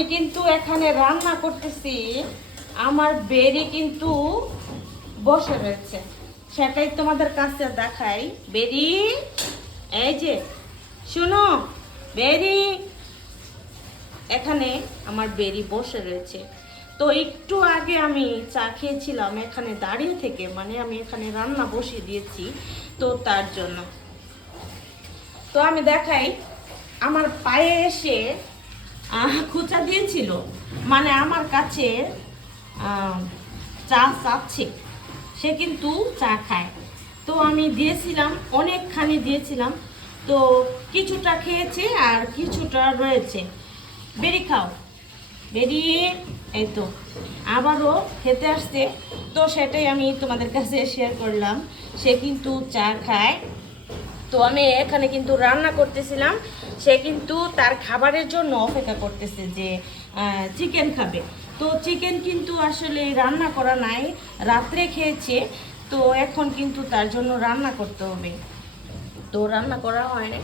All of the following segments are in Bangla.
আমি কিন্তু এখানে রান্না করতেছি, আমার বেরি কিন্তু বসে রয়েছে, সেটাই তোমাদের কাছে দেখাই। বেরি, এই যে শুনো, বেরি, এখানে আমার বেরি বসে রয়েছে। তো একটু আগে আমি চা খেয়েছিলাম এখানে দাঁড়িয়ে থেকে, মানে আমি এখানে রান্না বসিয়ে দিয়েছি, তো তার জন্য। তো আমি দেখাই, আমার পায়ে এসে খোঁচা দিয়েছিল, মানে আমার কাছে চা চাচ্ছে, সে কিন্তু চা খায়। তো আমি দিয়েছিলাম, অনেকখানি দিয়েছিলাম, তো কিছুটা খেয়েছে আর কিছুটা রয়েছে। বেরি খাও, বেরি। এই তো আবারও খেতে আসছে, তো সেটাই আমি তোমাদের কাছে শেয়ার করলাম। সে কিন্তু চা খায়। তো আমি এখানে কিন্তু রান্না করতেছিলাম, সে কিন্তু তার খাবারের জন্য অপেক্ষা করতেছে যে চিকেন খাবে। তো চিকেন কিন্তু আসলে রান্না করা নাই, রাত্রে খেয়েছে, তো এখন কিন্তু তার জন্য রান্না করতে হবে। তো রান্না করা হয় না,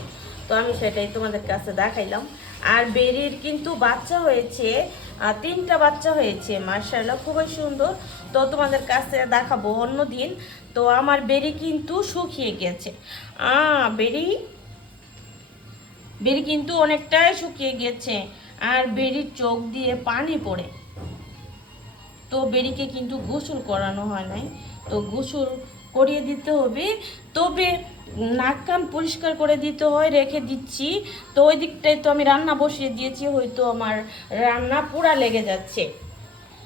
তো আমি সেটাই তোমাদের কাছে দেখাইলাম। আর বেরির কিন্তু বাচ্চা হয়েছে, 3টা বাচ্চা হয়েছে, মাশাআল্লাহ খুবই সুন্দর। তো তোমাদের কাছে দেখাবো অন্য দিন। তো আমার বেরি কিন্তু শুকিয়ে গেছে, বেরি, বেরি কিন্তু অনেকটাই শুকিয়ে গেছে, আর বেরির চোখ দিয়ে পানি পড়ে। তো বেরিকে কিন্তু গোসল করানো হয় নাই, তো গোসল করিয়ে দিতে হবে। তবে নাক কান পরিষ্কার করে দিতে হয়, রেখে দিচ্ছি। তো ওই দিকটায় তো আমি রান্না বসিয়ে দিয়েছি, হয়তো আমার রান্না পুরা লেগে যাচ্ছে।